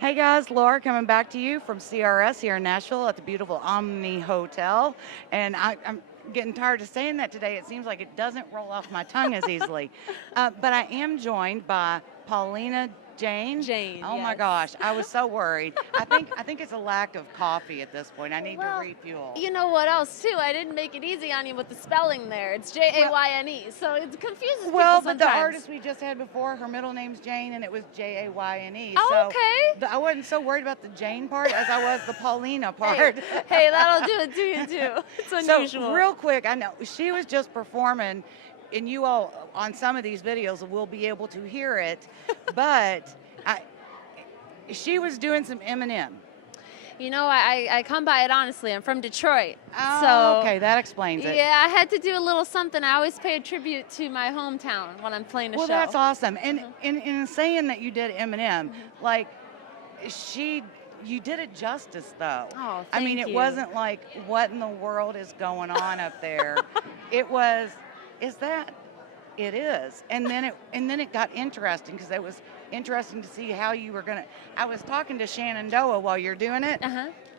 Hey guys, Laura coming back to you from CRS here in Nashville at the beautiful Omni Hotel. And I'm getting tired of saying that today. It seems like it doesn't roll off my tongue as easily. But I am joined by Paulina Jayne. Jayne, Oh my yes. gosh, I was so worried. I think it's a lack of coffee at this point. I need to refuel. You know what else too? I didn't make it easy on you with the spelling there. It's Jayne, so it confuses people Well, sometimes. but the artist we just had before, her middle name's Jane, and it was Jayne. Oh, so okay. I wasn't so worried about the Jane part as I was the Paulina part. Hey, that'll do it to you too. It's unusual. So real quick, I know she was just performing, and you all on some of these videos will be able to hear it, but she was doing some Eminem. You know, I come by it honestly. I'm from Detroit. Oh, so, okay, that explains it. Yeah, I had to do a little something. I always pay a tribute to my hometown when I'm playing a show. Well, that's awesome. And in saying that you did Eminem, like you did it justice though. Oh, I mean, thank it you. wasn't like what in the world is going on up there. It was, is that? It is. And then it got interesting because it was interesting to see how you were gonna. I was talking to Shenandoah while you're doing it.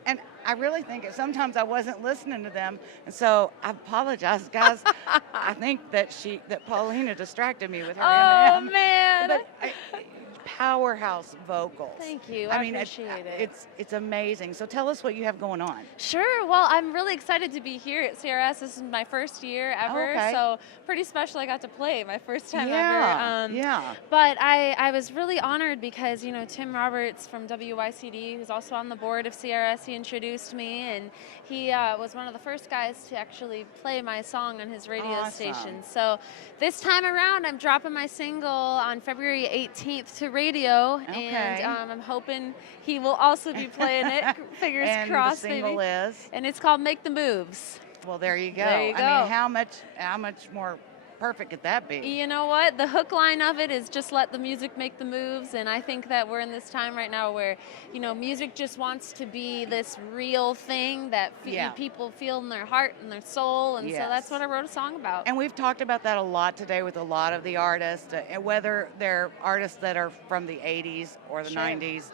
And I really think sometimes I wasn't listening to them, and so I apologize, guys. I think that Paulina distracted me with her Oh Eminem. man! But powerhouse vocals. Thank you. I mean, appreciate it. it's amazing. So tell us what you have going on. Sure. Well, I'm really excited to be here at CRS. This is my first year ever, Okay. so pretty special. I got to play my first time Yeah, ever. yeah. But I was really honored because Tim Roberts from WYCD, who's also on the board of CRS, he introduced me, and he was one of the first guys to actually play my song on his radio Awesome. station. So this time around, I'm dropping my single on February 18th to radio, Okay. and I'm hoping he will also be playing it. Fingers And crossed, the single baby. is. And it's called Make the Moves. Well, there you go. There you I go. mean, how much more perfect could that be? You know what? The hook line of it is just let the music make the moves, and I think that we're in this time right now where, music just wants to be this real thing that people feel in their heart and their soul, and so that's what I wrote a song about. And we've talked about that a lot today with a lot of the artists, whether they're artists that are from the 80s or the 90s,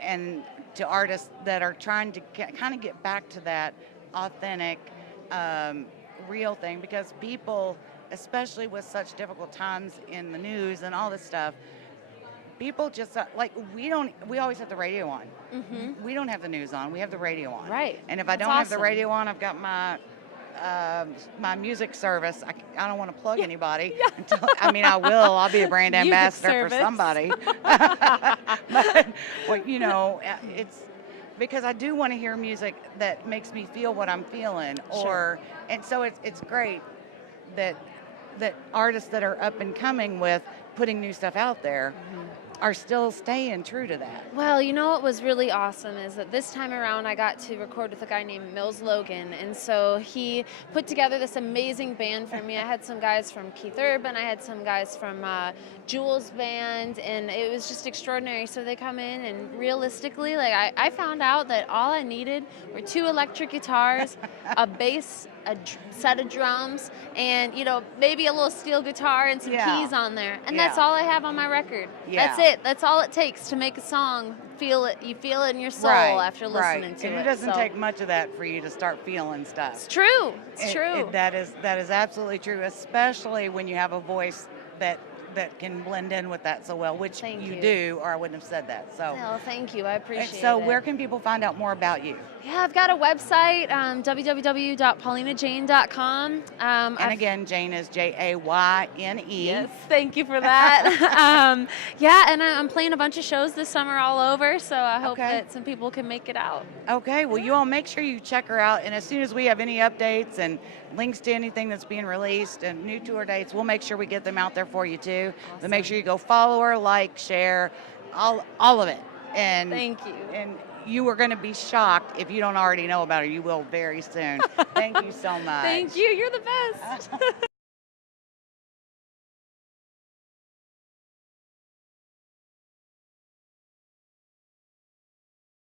and to artists that are trying to kind of get back to that authentic, real thing, because people, especially with such difficult times in the news and all this stuff, people just we always have the radio on. We don't have the news on, we have the radio on. Right. And if I don't have the radio on, I've got my my music service. I don't want to plug anybody until, I will. I'll be a brand ambassador for somebody. But it's because I do want to hear music that makes me feel what I'm feeling, and so it's great that artists that are up and coming with putting new stuff out there are still staying true to that. Well, what was really awesome is that this time around I got to record with a guy named Mills Logan, and so he put together this amazing band for me. I had some guys from Keith Urban, I had some guys from Jules Band, and it was just extraordinary. So they come in, and realistically, I found out that all I needed were 2 electric guitars, a bass, a set of drums, and maybe a little steel guitar and some keys on there, and that's all I have on my record. That's it. That's all it takes to make a song. You feel it in your soul after listening to it. And it doesn't take much of that for you to start feeling stuff. It's true. It's true. That is absolutely true, especially when you have a voice that can blend in with that so well, which you do, or I wouldn't have said that. So, well, thank you. I appreciate it. So where can people find out more about you? Yeah, I've got a website, www.paulinajayne.com. And again, Jane is Jayne. Yes, thank you for that. And I'm playing a bunch of shows this summer all over, so I hope that some people can make it out. Okay, well, you all make sure you check her out, and as soon as we have any updates and links to anything that's being released and new tour dates, we'll make sure we get them out there for you too. Awesome. But make sure you go follow her, like, share, all of it. And thank you. And you are going to be shocked if you don't already know about her. You will very soon. Thank you so much. Thank you. You're the best.